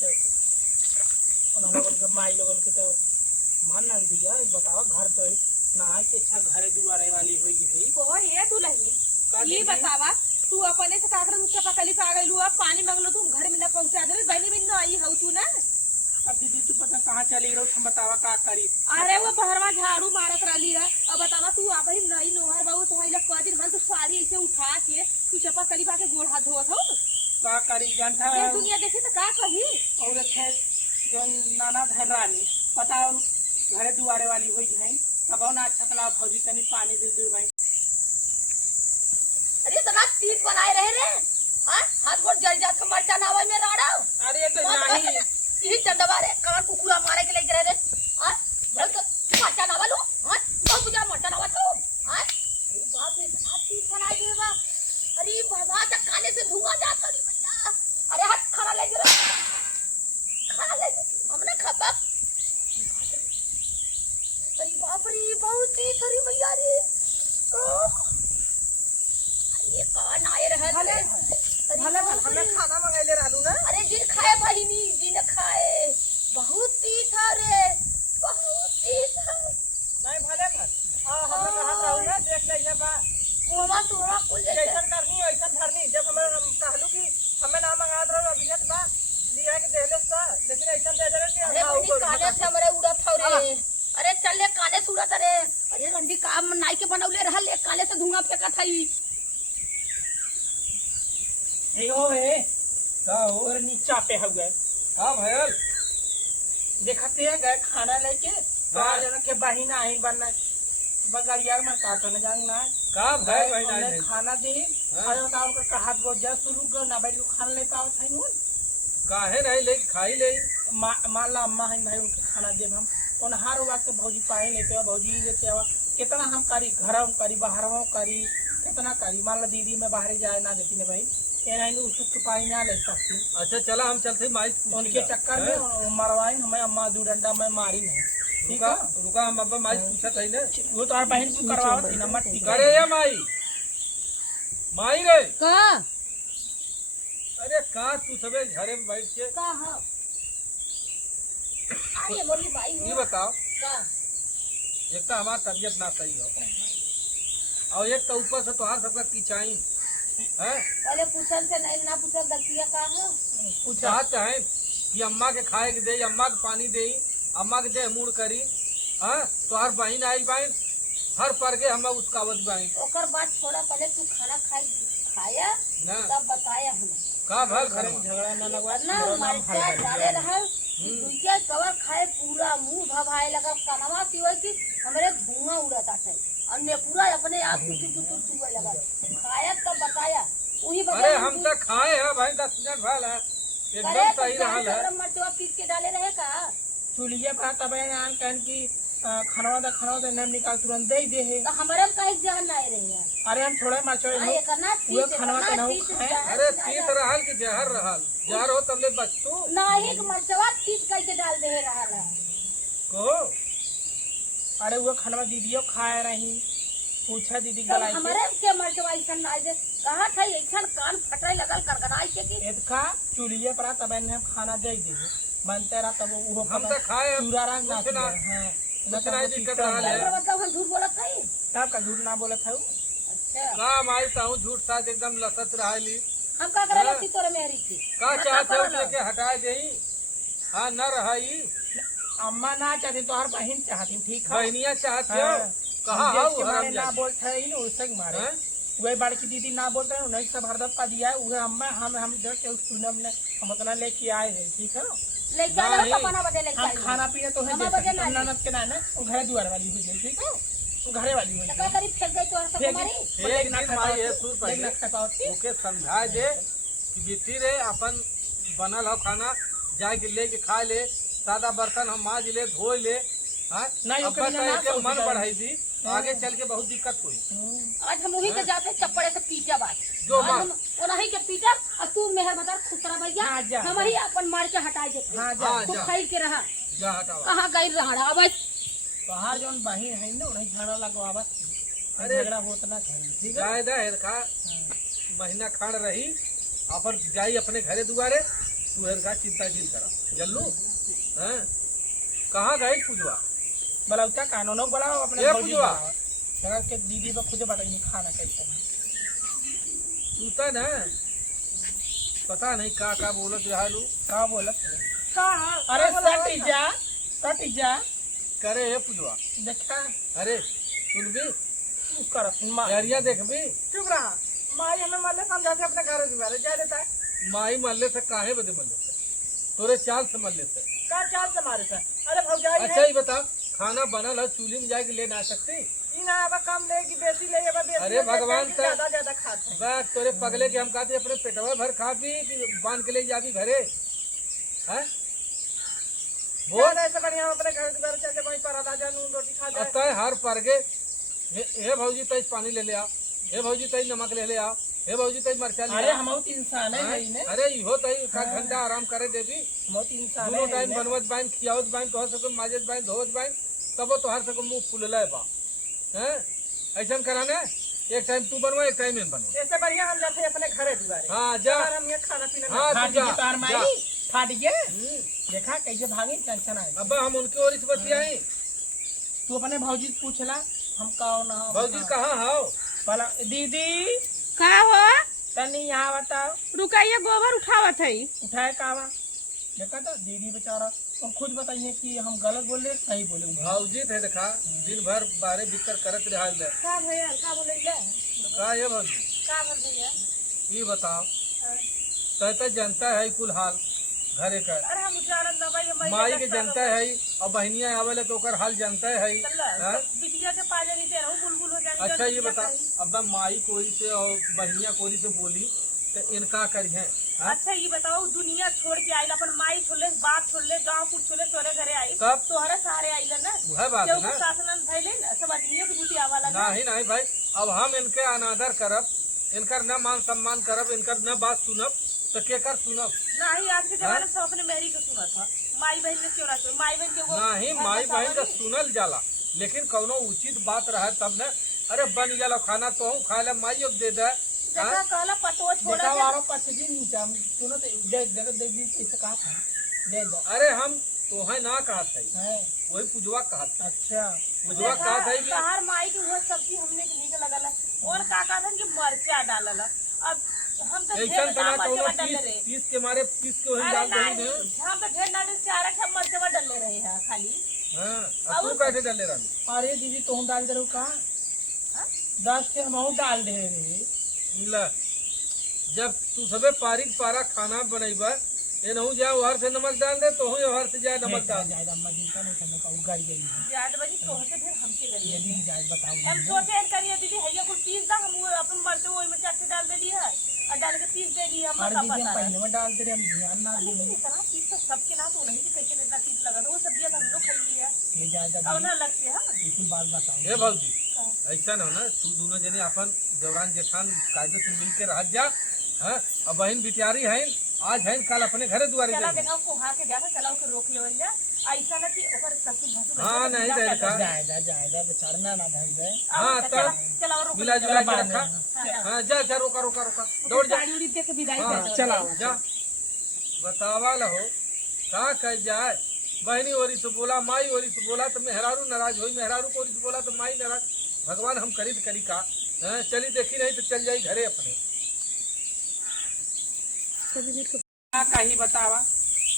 तो उन लोगन के माई लोगन के तो मान ना दिया। बतावा घर तो नहा के अच्छा घरे दुआरे वाली हुई है को ये दुल्हन ये बतावा तू अपने से काकर उसका पकली पा गइलू अब पानी मांगलो तुम घर में ना पहुंचा दे बहनी बिन आई हऊ तू ना। अब दीदी तू पता कहाँ चली रहो तुम बतावा का करी। अरे वो बहरवा झाड़ू मारत रही है अब बतावा तू अब ही नहीं नोहर बाबू तुम्हारी लग कह दिन भर तू सारी ऐसे उठा के तू चपा कली पा के गोड़ हाथ धोत हो का करी जानता ये दुनिया देखी तो का कही। और खे जो नाना धर रानी पता घरे दुआरे वाली हुई है तब ना अच्छा कला भौजी तनी पानी दे दे भाई। अरे तना तीस बनाए रहे रे हाथ गोड़ जल जात मरचा नावा में राड़ा। अरे तो नहीं यही चंदवा रे कौन कुकुरा मारे के लेके रहे हां बल मरचा नावा लो हां बहुत बुझा मरचा नावा तो हां बाप रे इतना तीस बना देवा। अरे बाबा तक काने से धुआं जात रही भैया। अरे हाथ खाना ले जरा खाना ले हमने खाता। अरे बाप रे बहुत तीस हरी भैया रे ये कौन आए रहे भले भले हमने खाना मंगाइले रहलू ना। अरे जिन खाए बहिनी जिन खाए बहुत तीत है रे बहुत तीत है नहीं भले भल हमने कहा था ना देख ले बा मोमा तोरा कुल जैसन करनी वैसन धरनी। जब हमें कहलू कि हमें ना मंगा दो अभियत बा लिया के देले सा लेकिन ऐसा दे दे कि अरे काले से हमरे उड़त हो रे। अरे चल ले काले से उड़त रे। अरे रंडी काम नाई के बनौले रहल ले काले से धुआं फेंकत हई का और नीचा पे हो गए। हाँ भैया देखते हैं गए खाना लेके बाहर जन के बहिना आई बनना बगरिया में काटने जाना का भाई बहिना खाना दी और उनका कहा गो जा शुरू कर ना भाई खाना ले पाओ थे नून काहे नहीं ले खाई ले मान ला अम्मा है भाई उनके खाना देव हम उन हर वक्त के भौजी पाए लेते हो भौजी लेते हो कितना हम करी घर करी बाहर करी कितना करी मान ला दीदी में बाहर जाए ना देती ने भाई पानी ना ले सकती। अच्छा चला हम चलते माई उनके चक्कर में मरवाई हमें अम्मा दू डंडा में मारी नहीं। रुका रुका हम अब्बा माई पूछा था ना वो तो बहन को करवाओ थी नंबर ठीक करे या माई माई रे का। अरे का तू सबे घरे में बैठ के का हां आइए बोली भाई ये बताओ का एक तो हमारा तबीयत ना सही हो और एक तो ऊपर से तोहार सबका किचाई है। पहले पूछन से नहीं ना पूछन गलतियां का है पूछा चाहे कि अम्मा के खाए के दे अम्मा के पानी दे अम्मा के दे मूड करी हाँ तोहार बहन आई बहन हर पर के हम उसकावत बहन ओकर बाद थोड़ा पहले तू खाना खाया ना तब बताया हमें का भर घर में झगड़ा ना लगवा ना मरचा डाले रहल दुइया कवर खाए पूरा मुंह भभाए लगा कनवा सिवै की हमरे धुआं उड़ता था अन्य पूरा अपने आप चुप चुए लगा खाया तब बताया वही अरे हम तो खाए हैं भाई 10 मिनट भल है एकदम सही रहल है। मरचवा पीस के डाले रहे का चूल्हे पर तब आन कहन की खाना दे नाम निकाल तुरंत दे दे है तो हमारे कहीं जान नहीं रही है। अरे हम थोड़ा मरचो ये करना वो खाना के नाउ खाए अरे तीत रहल कि जहर रहल जहर हो तब ले बचतू नहीं कि मरचवा पीस करके डाल दे रहल है को अरे वो खाना दीदियों खाए रही पूछा दीदी तब हमारे के मरचवा ऐसा ना जे कहा था ऐसा कान फटे लगल करकराई के की एतका चूल्हे पर तब हम खाना दे दे बनते रहा तब वो हम तो खाए चूरा रंग ना कुछ ना हां कुछ नहीं दिक्कत रहल है। मतलब हम झूठ बोलत नहीं तब का झूठ ना बोले था अच्छा का माई ताऊ झूठ साथ एकदम लसत रहली हम का करे लती तोरे मेरी थी का चाहते हो के हटा देई हां न रही अम्मा ना चाहती तो हर बहन चाहती ठीक है बहनिया चाहते हो कहा जिसके हां मारे ना बोलते है ना उससे मारे वही बड़की दीदी ना बोलते हैं उन्हें सब हरदम पा दिया है वह अम्मा हम इधर के सुनम ने हम उतना लेके आए हैं ठीक है लेके आ तो बना बदे लेके हम खाना पीना तो है जैसे ननद के ना वो घर द्वार वाली हुई है ठीक है वो घरे वाली हुई का करीब फेंक गई तो सब हमारी एक दिन माई ये सुर पहले ओके समझा दे कि बेटी रे अपन बनल हो खाना जाए के लेके खा ले सादा बर्तन हम माज ले धो ले हां नहीं अब के मन बढ़ाई दी आगे चल के बहुत दिक्कत हुई। आज हम वही के जाते चप्पड़े से पीटा बात जो मार ओनही के पीटा और तू मेहर बता खुसरा भैया हम ही अपन मार के हटाई दे हां तू खाई के रहा जा हटावा कहां गई रहड़ा अब बाहर जोन बहिन है ना उन्हें झगड़ा लगवावत अरे झगड़ा होत ना घर ठीक है कायदा है का महीना खाड़ रही अपन जाई अपने घरे दुआरे तू का चिंता चिल करा जल्लू हैं कहाँ गए पूजवा बलाउता कानूनो बढ़ाओ अपने ये भौजी पूजवा। बढ़ाओ। जगह के दीदी को खुद बताइए खाना कैसे है। तू तो न पता नहीं का बोलत हालू का बोलत है? का अरे सट जा करे हे पूजवा देखा अरे सुन भी कर माँ एरिया देख भी चुप रहा माई हमें मल्ले समझा के अपने घर जुगाड़े जा देता है माई मल्ले से काहे बदे मल्ले से तोरे चाल से मल्ले से का चाल से मारे था अरे भौजाई अच्छा ही बता खाना बनल है चूल्ही में जाके ले ना सकती ना अब कम लेगी बेसी ले अब बेसी अरे भगवान से ज्यादा खाते हैं बस तोरे पगले के हम कहते अपने पेटवा भर खा पी कि बांध के ले जाबी घरे हैं बोल ऐसे बढ़िया हम अपने घर जुगाड़े चलते वहीं पर आधा जानू रोटी खा जाए अतः हर परगे हे भौजी तई पानी ले ले आ हे भौजी तई नमक ले ले आ हे भौजी तई मरचा ले अरे आ हम इंसान है भाई ने अरे इहो तई का घंटा आराम करे देबी हम इंसान दोनों है टाइम बनवत बाइन खियावत बाइन तोहर सको माजत बाइन धोवत बाइन तब तोहर सको मुंह फुलले बा हैं ऐसा कराने एक टाइम तू बनवा एक टाइम मैं बनवा ऐसे बढ़िया हम जाते हैं अपने घरे जुगाड़े हाँ जा और हम ये खाना पीना हाँ, खा तू जा, तार जा। माई फाट गए देखा कैसे भागी टेंशन आए अब हम उनके ओर से बतियाई तू अपने भौजी से पूछला हम कहो ना भौजी कहाँ हो भला दीदी का हो तनी यहाँ बताओ रुकाइए गोबर उठावत है उठाए कावा देखा था दीदी बेचारा तुम खुद बताइए कि हम गलत बोल रहे सही बोले भौजी थे देखा दिन भर बारे भीतर करत रहा ले का भैया का बोले ले का ये भौजी का बोल भैया ये बताओ तो जनता है कुल हाल घरे का अरे हम जानत ना भाई माई के जनता है और बहनिया आवेला तो ओकर हाल जनता है हाँ? बिटिया के पाजे नहीं दे रहा हूं बुलबुल हो जाएगी अच्छा ये बता अब माई कोई से और बहनिया कोई से बोली तो इनका करी है हाँ? अच्छा ये बताओ दुनिया छोड़ के आइल अपन माई छोड़ले बाप छोड़ले गांव पुर छोड़ले तोरे घरे आई कब तोहरे सारे आइल ना वह बात है ना शासन भइले ना सब आदमियों के बुद्धि आवाला ना नहीं नहीं भाई अब हम इनके अनादर करब इनकर न मान सम्मान करब इनकर न बात सुनब तो के कर सुनब नहीं आज के जमाने में सब अपने मेरी को सुना था माई बहन ने क्यों ना सुन माई बहन के वो नहीं माई बहन का सुनल जाला लेकिन कौनो उचित बात रहे तब न अरे बन गया खाना तो हूँ खा ले माई अब दे दे देखा कहला पतो छोड़ा देखा वारो पछदी नहीं हम सुनो तो दीदी कैसे कहा था दे दो अरे हम तो है ना कहा था है वही पूजवा कहा था अच्छा पूजवा कहा था कि बाहर माई के वो सब्जी हमने के नीचे लगल और का का था कि मरचा डालल अब हम तो ऐसा ढेर तना ना कौनो मरचा डाल रहे पीस के मारे पीस के वही अरे डाल दही नहीं ने हम तो ढेर ना चारा के मरचा डाल रहे हैं खाली हां तू कैसे डाले रहा अरे दीदी तुम डाल दे रहो कहा 10 के हम डाल दे रहे ला जब तू सबे पारिक पारा खाना बनैबा ये नहीं जा उहर से नमक डाल दे तो उहर से जाए नमक डाल दे जायदा अम्मा जी का नहीं करने का उगाई गई है याद बजी तोह से फिर हमके ये गली दीदी जायद बताओ हम सोचे करिए दीदी हैया कुछ पीस दा हम वो अपन मरते वो में चाटे डाल दे दिया और डाल के पीस दे दिया हम और का दीदी हम पता पहले में डाल दे रहे हम ध्यान ना लेकिन देंगे इतना पीस तो सबके ना तो नहीं कि कैसे इतना पीस लगा तो वो सब्जियां हम लोग खाई है ये जायदा और ना लगते हैं बिल्कुल बात बताओ हे भौजी ऐसा ना ना तू दोनों जने अपन जवरान जेठान कायदे से मिल के रह जा हाँ अब बहन बिटियारी है आज है कल अपने घरे दुआरे चला जाएंगे देखा को हां के जाकर चला के रोक लेवल जा ऐसा ना कि ओकर ससुर भसुर हाँ, नहीं दे रखा। जायदा बेचारा ना धर जाए हाँ, चला तब चला और रोक मिला जुला के बाद रखा में, हाँ जा जा रोका रोका रोका दौड़ जा गाड़ी उड़ी दे के विदाई हाँ, कर चलाओ जा बतावा लहो का कह जाए बहनी ओरी से बोला माई ओरी से बोला तो मेहरारू नाराज हुई मेहरारू को ओरी से बोला तो माई नाराज भगवान हम करी तो करी का हाँ, चली देखी नहीं तो चल जाई घरे अपने कहीं बतावा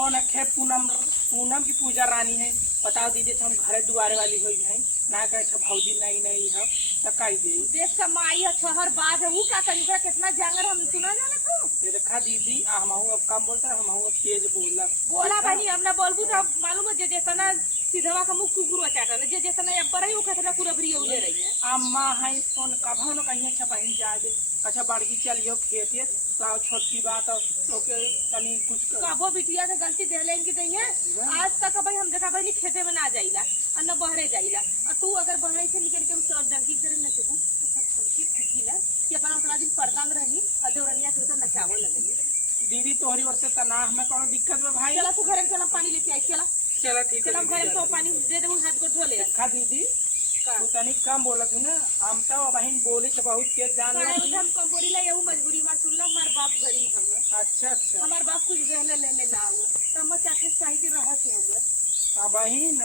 और नखे पूनम पूनम की पूजा रानी है बताओ दीदी हम घरे दुआरे वाली हुई है ना कहे भौजी नहीं नहीं है तो कही दे देख का माई है शहर बात है वो का करी का कितना जांगर हम सुना जाना तो ये देखा दीदी हम अब कम बोलते हम तेज बोला बोला भाई हमने बोलबू तो मालूम है जे जेतना सीधवा का मुख कुकुर चाटा जे जेतना अब्बर है वो कितना कुरबरी उले रही है अम्मा है फोन कभो न कहीं अच्छा बहन जा दे अच्छा बाड़की चलियो खेतिए तो छोटकी बात तो के तनी कुछ कबो बिटिया से गलती दे लेन की नहीं है आज तक भाई हम देखा भाई खेते में ना जाइला और न बहरे जाइला और तू अगर बहरे से निकल के उस डंकी करे न चबू तो सब हल्की फुकी ला कि अपना उतना दिन पर्दा में रहनी और देवरनिया से उतना नचावल लगेगी दीदी तोहरी ओर से तना हमें कोनो दिक्कत में भाई चला तू घर में चला पानी लेके आई चला चला ठीक चला है घर में तो पानी दे दे हाथ को धो ले खा दीदी तू तनी कम बोलत हूँ ना हम तो बहन बोली तो बहुत तेज जान हम कम बोली ला यहू मजबूरी में सुन ला हमार बाप गरीब हुआ। अच्छा अच्छा। हमार बाप कुछ गहले लेने ना हुआ तो हम चाहे चाहे के रह के हुआ। हाँ बहन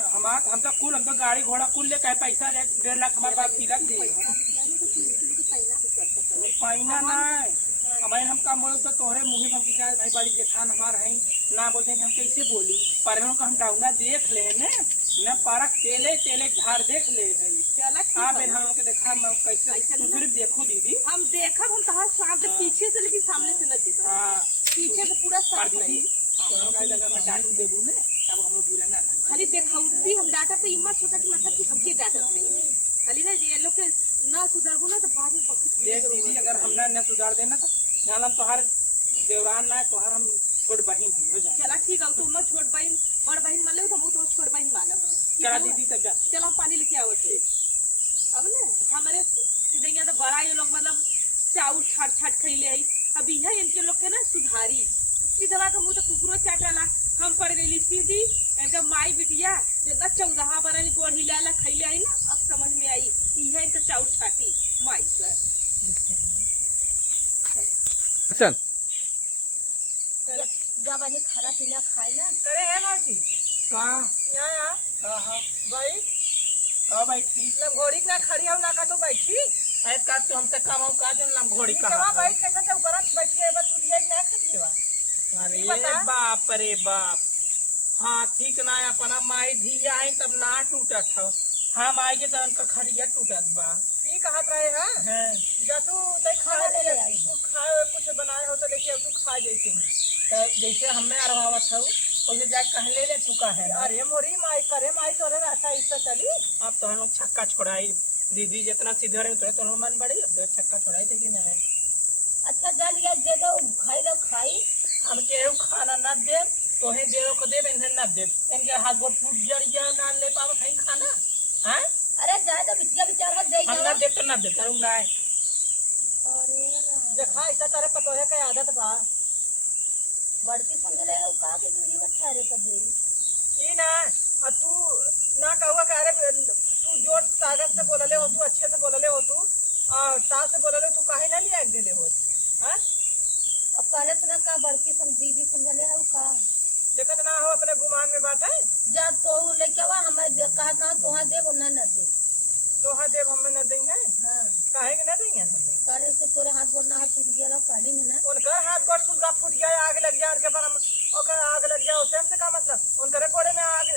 हम तो कुल हम तो गाड़ी घोड़ा कुल ले कहे पैसा 1.5 लाख हमारे बाप तिलक दे पैना नहीं। अब हम काम बोले तो तोहरे मुँह में हम क्या भाई बड़ी जेठान हमार है ना बोलते हैं हम कैसे बोली पर को हम डाउना देख ले न पारक तेले तेले झाड़ देख ले चला हाँ बहन हम के देखा मैं कैसे तू सिर्फ देखो दीदी हम देखा हम तो साथ पीछे से लेकिन सामने से न देखा। हाँ पीछे से पूरा साथ दीदी डांटू देबू ने तब हम बुरा ना खाली देखाउती हम डाटा तो हिम्मत होता कि मतलब कि हमके डाटा नहीं खाली ना ये लोग के ना सुधरबो ना तो बाद में बहुत देख दीदी अगर हमने न सुधार देना तो जान हम तोहार देवरान ना तोहार हम छोट बहन है हो जाए। चला ठीक है तुम छोट बहन बड़ बहन मान ले तो हम तो छोट बहन मानब। चला दीदी तक जा चलो पानी लेके आओ थे अब ना हमारे सीधे तो बड़ा ये लोग मतलब चाउर छाट छाट खैले आई अब यह इनके लोग के ना सुधारी सीधा का मुँह तो कुकरो चाटला हम पड़ गई सीधी इनका माई बिटिया जितना 14 बरन गोढ़ी लाला खैले आई ना अब समझ में आई यह इनका चाउर छाटी माई का। चल जब आने खाना पीना खाए ना करे है बाजी कहाँ यहाँ हाँ भाई हाँ बैठी ना घोड़ी ना खड़ी हो ना का तो बैठी ऐ का तो हमसे काम हम का जन नाम घोड़ी जमा कहा बैठ कैसे से ऊपर बैठी है बस तुझे ना खड़ी है अरे बता। बाप रे बाप हाँ ठीक ना अपना माई धिया है तब ना टूटत हो हाँ माई के तो उनका खड़िया टूटत बा ये कहत रहे हां हैं जा तू ते खाए ले आई तू खाए कुछ बनाए हो तो लेके तू खा जैसे तो जैसे हमने अरवावत हो उसे जा कहले ले तू का है अरे मोरी माई करे माई तोरे रास्ता इस पे चली अब तो हम लोग छक्का छोड़ाई दीदी जितना सीधे रहे तो मन बढ़ी अब तो छक्का छोड़ाई थे कि नहीं अच्छा जा लिया दे दो खाई लो खाई हम केहू खाना ना दे तोहे देरो को देब इन्हें ना देब इनके हाथ गोड़ टूट जड़िया ना ले पावत है खाना हैं अरे जाए तो बिटिया बेचारा दे हम ना देब तो ना देब करूँ ना अरे देखा ऐसा तारे पतोहे के आदत बा बड़की समझ ले का के जिंदगी में ठहरे कर दे ई ना तू ना कहवा के अरे तू जोर ताकत से बोलले हो तू अच्छे से बोलले हो तू ता से बोलले तू काहे ना लिया देले हो हैं अब काले से ना का बड़की दीदी समझ ले का देखत ना हो अपने गुमान में बाटे जा तो लेके आवा हमारे कहा तोहा देव ना न दे तो हाँ देव हमें न देंगे हाँ काहे के न देंगे हमें काले से तोरे हाथ गोड़ ना हाथ टूट गया काली में ना उनका हाथ गोड़ सुलगा फूट गया आग लग गया उनके पर हम आग लग गया उससे हमसे का मतलब उनके गोड़े में आग